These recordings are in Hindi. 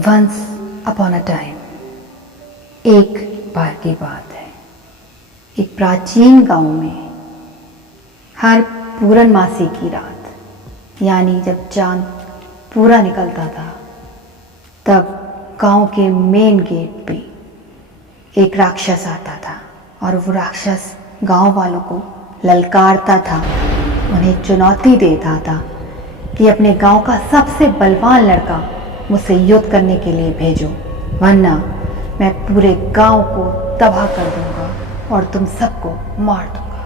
वंस अपॉन अ टाइम, एक बार की बात है, एक प्राचीन गांव में हर पूर्णमासी की रात, यानी जब चांद पूरा निकलता था, तब गांव के मेन गेट पे एक राक्षस आता था और वो राक्षस गांव वालों को ललकारता था, उन्हें चुनौती देता था कि अपने गांव का सबसे बलवान लड़का मुझसे युद्ध करने के लिए भेजो, वरना मैं पूरे गांव को तबाह कर दूंगा और तुम सबको मार दूंगा।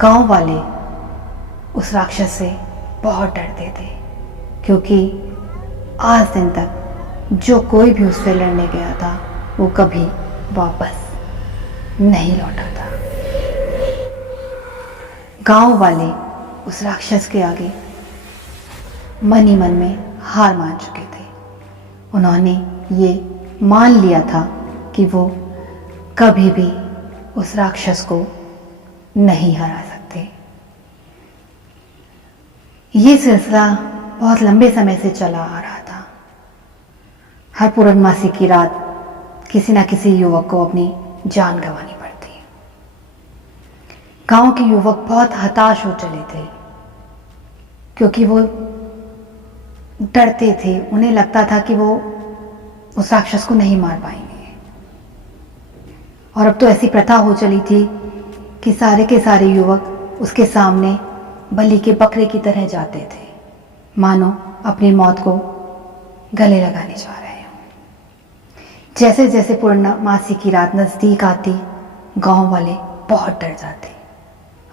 गांव वाले उस राक्षस से बहुत डरते थे, क्योंकि आज दिन तक जो कोई भी उससे लड़ने गया था वो कभी वापस नहीं लौटा था। गांव वाले उस राक्षस के आगे मन ही मन में हार मान चुके थे। उन्होंने ये मान लिया था कि वो कभी भी उस राक्षस को नहीं हरा सकते। ये सिलसिला बहुत लंबे समय से चला आ रहा था। हर पूर्णमासी की रात किसी न किसी युवक को अपनी जान गंवानी पड़ती। गांव के युवक बहुत हताश हो चले थे, क्योंकि वो डरते थे। उन्हें लगता था कि वो उस राक्षस को नहीं मार पाएंगे। और अब तो ऐसी प्रथा हो चली थी कि सारे के सारे युवक उसके सामने बलि के बकरे की तरह जाते थे, मानो अपनी मौत को गले लगाने जा रहे हों। जैसे जैसे पूर्णमासी की रात नज़दीक आती, गांव वाले बहुत डर जाते।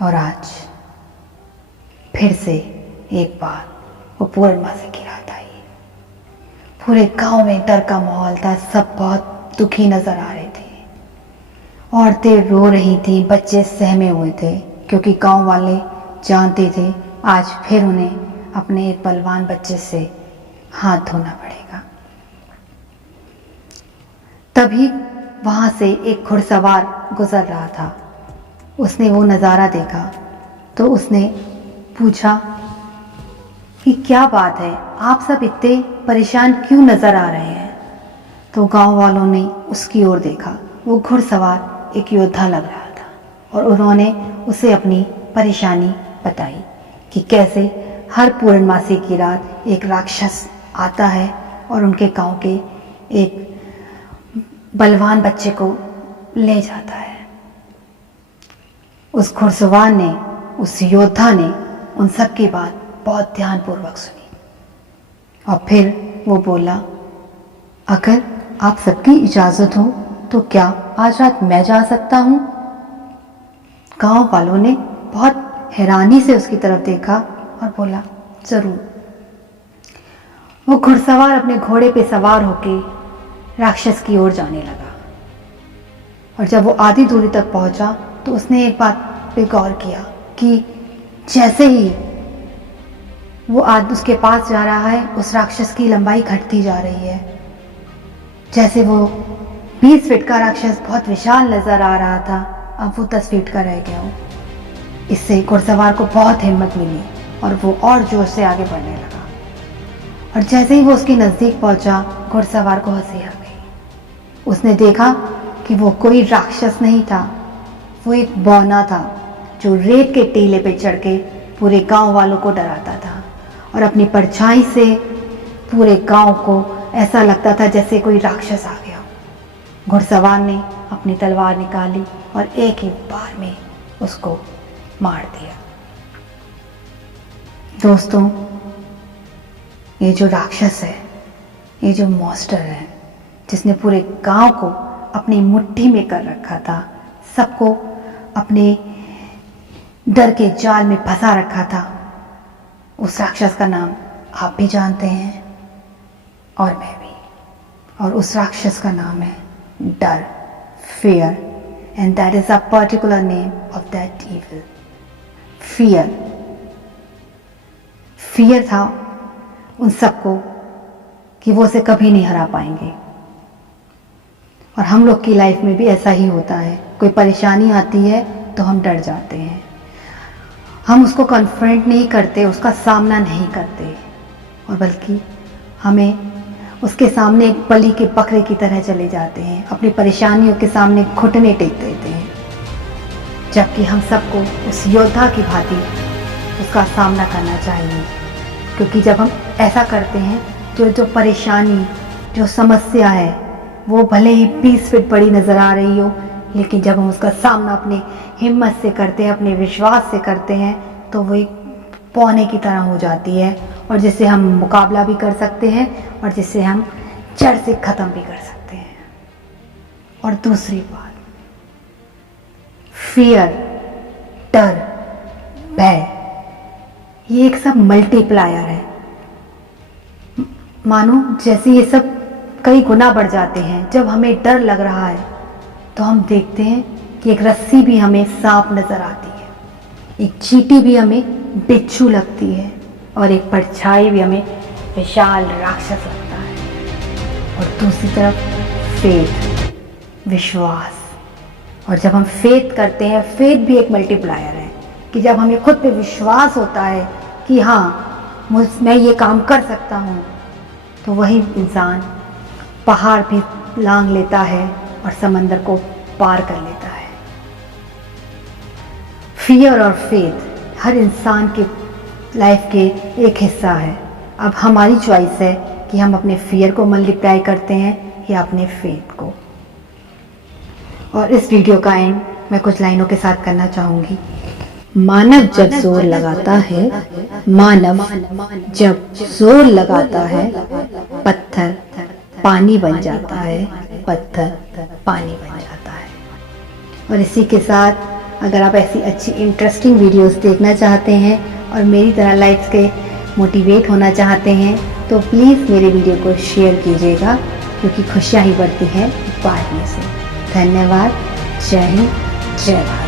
और आज फिर से एक बार वो पूर्णमासी की रात आई। पूरे गांव में डर का माहौल था, सब बहुत दुखी नजर आ रहे थे। औरतें रो रही थी, बच्चे सहमे हुए थे, क्योंकि गांव वाले जानते थे आज फिर उन्हें अपने एक बलवान बच्चे से हाथ धोना पड़ेगा। तभी वहां से एक घुड़सवार गुजर रहा था। उसने वो नज़ारा देखा तो उसने पूछा कि क्या बात है, आप सब इतने परेशान क्यों नजर आ रहे हैं? तो गांव वालों ने उसकी ओर देखा। वो घुड़सवार एक योद्धा लग रहा था और उन्होंने उसे अपनी परेशानी बताई कि कैसे हर पूर्णमासी की रात एक राक्षस आता है और उनके गांव के एक बलवान बच्चे को ले जाता है। उस घुड़सवार ने, उस योद्धा ने उन सब की बात बहुत ध्यानपूर्वक सुनी और फिर वो बोला, अगर आप सबकी इजाज़त हो तो क्या आज रात मैं जा सकता हूँ? गांव वालों ने बहुत हैरानी से उसकी तरफ देखा और बोला, ज़रूर। वो घुड़सवार अपने घोड़े पे सवार होके राक्षस की ओर जाने लगा और जब वो आधी दूरी तक पहुंचा तो उसने एक बात पे गौर किया कि जैसे ही वो आज उसके पास जा रहा है, उस राक्षस की लंबाई घटती जा रही है। जैसे वो 20 फीट का राक्षस बहुत विशाल नजर आ रहा था, अब वो 10 फीट का रह गया हो। इससे घुड़सवार को बहुत हिम्मत मिली और वो और जोर से आगे बढ़ने लगा। और जैसे ही वो उसके नज़दीक पहुंचा, घुड़सवार को हंसी आ गई। उसने देखा कि वो कोई राक्षस नहीं था, वो एक बौना था जो रेत के टीले पे चढ़ के पूरे गांव वालों को डराता था और अपनी परछाई से पूरे गांव को ऐसा लगता था जैसे कोई राक्षस आ गया। घुड़सवार ने अपनी तलवार निकाली और एक ही बार में उसको मार दिया। दोस्तों, ये जो राक्षस है, ये जो मॉन्स्टर है, जिसने पूरे गांव को अपनी मुट्ठी में कर रखा था, सबको अपने डर के जाल में फंसा रखा था, उस राक्षस का नाम आप भी जानते हैं और मैं भी। और उस राक्षस का नाम है डर, fear, and that is a particular name of that evil. fear. fear था उन सबको कि वो उसे कभी नहीं हरा पाएंगे। और हम लोग की लाइफ में भी ऐसा ही होता है। कोई परेशानी आती है तो हम डर जाते हैं, हम उसको कन्फ्रंट नहीं करते, उसका सामना नहीं करते, और बल्कि हमें उसके सामने एक बलि के बकरे की तरह चले जाते हैं, अपनी परेशानियों के सामने घुटने टेक देते हैं, जबकि हम सबको उस योद्धा की भांति उसका सामना करना चाहिए। क्योंकि जब हम ऐसा करते हैं तो जो परेशानी, जो समस्या है, वो भले ही 20 फीट बड़ी नज़र आ रही हो, लेकिन जब हम उसका सामना अपने हिम्मत से करते हैं, अपने विश्वास से करते हैं, तो वो एक पौने की तरह हो जाती है, और जिससे हम मुकाबला भी कर सकते हैं और जिससे हम जड़ से ख़त्म भी कर सकते हैं। और दूसरी बात, फियर, डर, भय, ये एक सब मल्टीप्लायर है। मानो जैसे ये सब कई गुना बढ़ जाते हैं। जब हमें डर लग रहा है तो हम देखते हैं कि एक रस्सी भी हमें सांप नज़र आती है, एक चींटी भी हमें बिच्छू लगती है, और एक परछाई भी हमें विशाल राक्षस लगता है। और दूसरी तरफ फेथ, विश्वास। और जब हम फेथ करते हैं, फेथ भी एक मल्टीप्लायर है कि जब हमें खुद पे विश्वास होता है कि हाँ मैं ये काम कर सकता हूँ, तो वही इंसान पहाड़ भी लांघ लेता है और समंदर को पार कर लेता है। फियर और फेथ हर इंसान के लाइफ के एक हिस्सा है। अब हमारी चॉइस है कि हम अपने फियर को मल्टीप्लाई करते हैं या अपने फेथ को। और इस वीडियो का एंड मैं कुछ लाइनों के साथ करना चाहूँगी। मानव जब जोर लगाता है, मानव जब जोर लगाता है, पत्थर पानी बन जाता है, पत्थर पानी बन जाता है। और इसी के साथ अगर आप ऐसी अच्छी इंटरेस्टिंग वीडियोस देखना चाहते हैं और मेरी तरह लाइफ के मोटिवेट होना चाहते हैं, तो प्लीज़ मेरे वीडियो को शेयर कीजिएगा, क्योंकि खुशियाँ ही बढ़ती हैं बांटने से। धन्यवाद। जय हिंद, जय भारत।